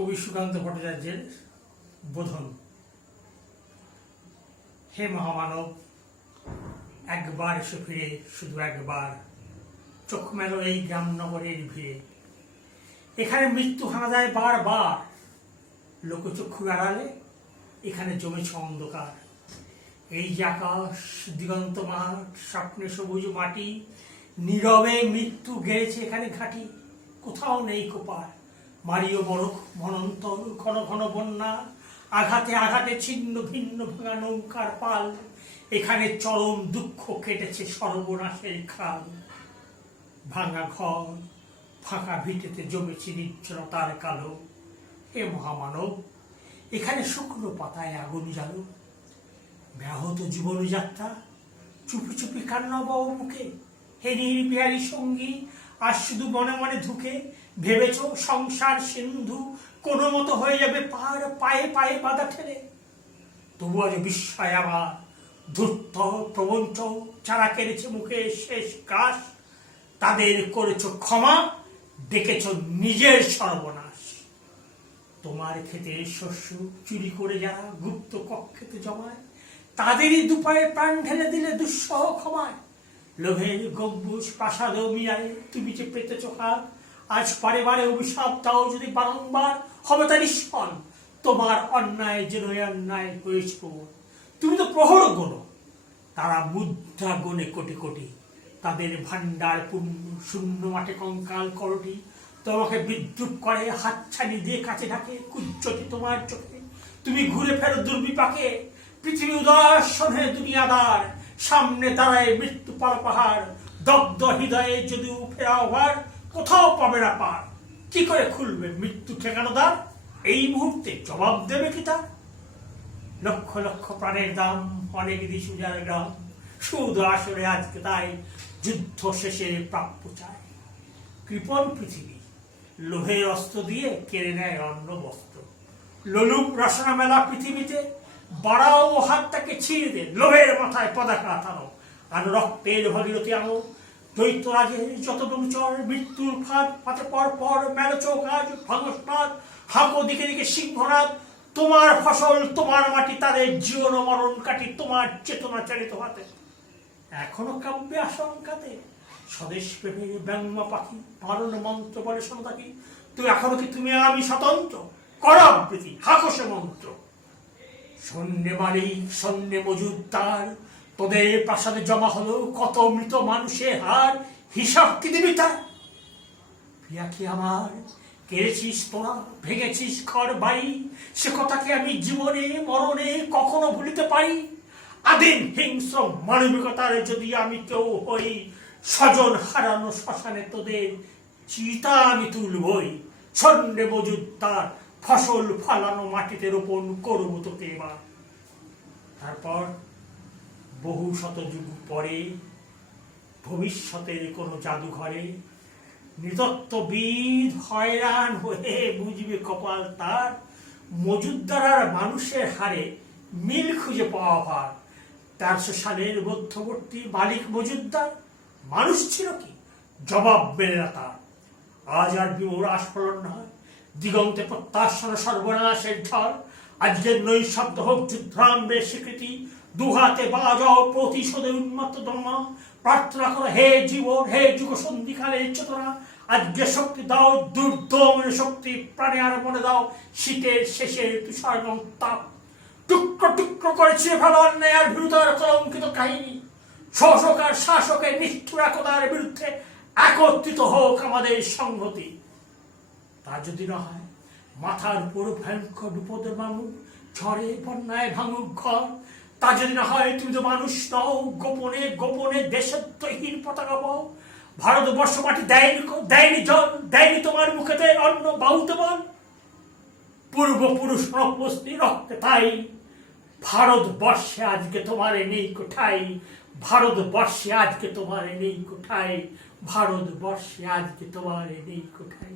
কবি সুকান্ত ভট্টাচার্যের বোধন। হে মহামানব, একবার এসে ফিরে, শুধু একবার চোখ মেলো এই গ্রাম নগরের ভিড়ে। এখানে মৃত্যু হানা দেয় বারবার, লোকচক্ষু আড়ালে এখানে জমেছে অন্ধকার। এই যে আকাশ, দিগন্ত মাঠ, স্বপ্নে সবুজ মাটি, নীরবে মৃত্যু গেড়েছে এখানে ঘাটি। কোথাও নেই কোপার, মারিও বড় মনন্তর, ঘন ঘন বন্যা, আঘাতে আঘাতে ছিন্ন ভিন্ন ভাঙা নৌকার পাল। এখানে চরম দুঃখ কেটেছে সর্বনাশের খাল। ভাঙা ঘর, ফাঁকা ভিটেতে জমেছে নির্জনতার কালো। হে মহামানব, এখানে শুকনো পাতায় আগুন জ্বালো। ব্যাহত জীবনযাত্রা, চুপি চুপি কান্না বাবু মুখে। হে নির্বিহারী সঙ্গী, আর শুধু মনে মনে ধুকে ভেবেছ সংসার সিন্ধু কোনো মতো হয়ে যাবে পার, পায়ে পায়ে বাধা ঠেলে। তবু আজ বিস্ময় আবার ধূর্ত প্রবঞ্চ, যারা কেড়েছে মুখে শেষ কাশ, তাদের করেছ ক্ষমা, দেখেছ নিজের সর্বনাশ। তোমার খেতে শস্য চুরি করে যারা গুপ্ত কক্ষেতে জমায়, তাদেরই দুপায়ে প্রাণ ঢেলে দিলে দুঃসহ ক্ষমায়। লোভের গম্বুজ প্রাসাদ মিয়ায় তুমি যে পেতেছ হাত, আজ বারে বারে অভিশাপ দাও যদি বারংবার, হবে তার নিষ্ফল। তোমার অন্যায় যেন অন্যায় হয়েছে। তুমি তো প্রহর গোনো, তারা মুদ্রা গোনে কোটি কোটি। তাদের ভান্ডার পূর্ণ, শূন্য মাঠে কঙ্কাল করটি। তোমাকে বিদ্রুপ করে, হাতছানি দিয়ে কাছে ঢাকে কুজ্জটি তোমার চোখে। তুমি ঘুরে ফেরো দুর্বিপাকে, পৃথিবী উদাসন হয়ে দুনিয়াদার। সামনে দাঁড়ায় মৃত্যু পার পাহাড়, দগ্ধ হৃদয়ে যদিও ফেরাও ভার, কোথাও পাবে না পার। কি করে খুলবে মৃত্যু ঠেকানো দ্বার? এই মুহূর্তে জবাব দেবে কি তার? লক্ষ লক্ষ প্রাণের দাম, অনেক দিশুজার গ্রাম, শুধু আসলে আজকে তাই যুদ্ধ শেষে প্রাপ্য চায়। কৃপণ পৃথিবী লোহের অস্ত্র দিয়ে কেড়ে নেয় অন্ন বস্ত্র। লোলুপ রসনা মেলা পৃথিবীতে, বাড়াও হাতটাকে ছিঁড়ে দে, লোহের মাথায় পতাকা আঠানো। আর রক্তের ভাগীরথী আনো, দৈত্যরাজের যত অনুচর, মৃত্যুর ফাঁদ পাতে পর পর মেলো চৌক আজ ভাঙসনাদ, হাঁকো দিকে দিকে সিংহনাদ। তোমার ফসল, তোমার মাটি, তাদের জীবন মরণ কাটি তোমার চেতনা চালিত হাতে। এখনো কাব্যে আশঙ্কাতে স্বদেশ প্রেমের ব্যঙ্গ পাখি মারণ মন্ত্র বলে শোনো থাকি। তুই এখনো কি তুমি আমি স্বতন্ত্র, করাবৃতি হাঁকো সে মন্ত্র। সন্ধ্যে মালিক, সন্ধ্যে মজুদার, তোদের প্রাসাদে জমা হলো কত মৃত মানুষের হার, হিসাব কি দিবি তার? প্রিয়া কি আমার, কেড়েছিস তোরা, ভেঙেছিস ঘর বাড়ি, সে কথাকে আমি জীবনে মরণে কখনো ভুলিতে পারি? আদিম হিংস্র মানবিকতার যদি আমি কেউ হই, স্বজন হারানো শ্মশানে তোদের চিতা আমি তুলবই। সন্ধ্যে মজুদার, ফসল ফলানো মাটিতে রোপণ করবো তোকে এবার। তারপর বহু শত যুগ পরে ভবিষ্যতের কোনো জাদুঘরে নৃতত্ত্ববিদ হয়রান হয়ে বুঝবে কপাল তার, মজুদ্দার আর মানুষের হারে মিল খুঁজে পাওয়া ভার। 1300 সালের মধ্যবর্তী মালিক মজুদ্দার মানুষ ছিল কি? জবাব মেলে না তার। আজ আর বিমোর আস্ফলন নয়, দিগন্তে প্রত্যাশার সর্বনাশের ঝড়। আজকের নৈশব্দ হোক যুদ্ধারম্ভের স্বীকৃতি, দুহাতে বাজাও প্রতিশোধে উন্মত্ত দমা। প্রার্থনা করো হে জীবন, হে যুগ সন্ধিকালের চেতনা। আজকে শক্তি দাও, দুর্দমনের শক্তি, প্রাণে আর মনে দাও শীতের শেষের তুষার তাপ। টুকরো টুকরো করে ছিঁড়ে ফেলো অন্যায় আর ভীরুতার কলঙ্কিত কাহিনী। শোষক আর শাসকের নিষ্ঠুর একতার বিরুদ্ধে একত্রিত হোক আমাদের সংহতি। তা যদি না হয়, মাথার উপর ভয়ঙ্কর বিপদের মামুক, ঝড়ে বন্যায় ভাঙুক ঘর। তা যদি না হয়, তুমি তো মানুষ নও, গোপনে গোপনে দেশের তৈরির পতাকা পাও। ভারতবর্ষ মাটি দেয়নি জল, দেয়নি তোমার মুখেতে অন্ন বাহুতে বল। পূর্বপুরুষ নবস্তি রক্তে তাই ভারতবর্ষে আজকে তোমার নেই কোঠাই। ভারতবর্ষে আজকে তোমার নেই কোঠাই। ভারতবর্ষে আজকে তোমার নেই কোঠাই।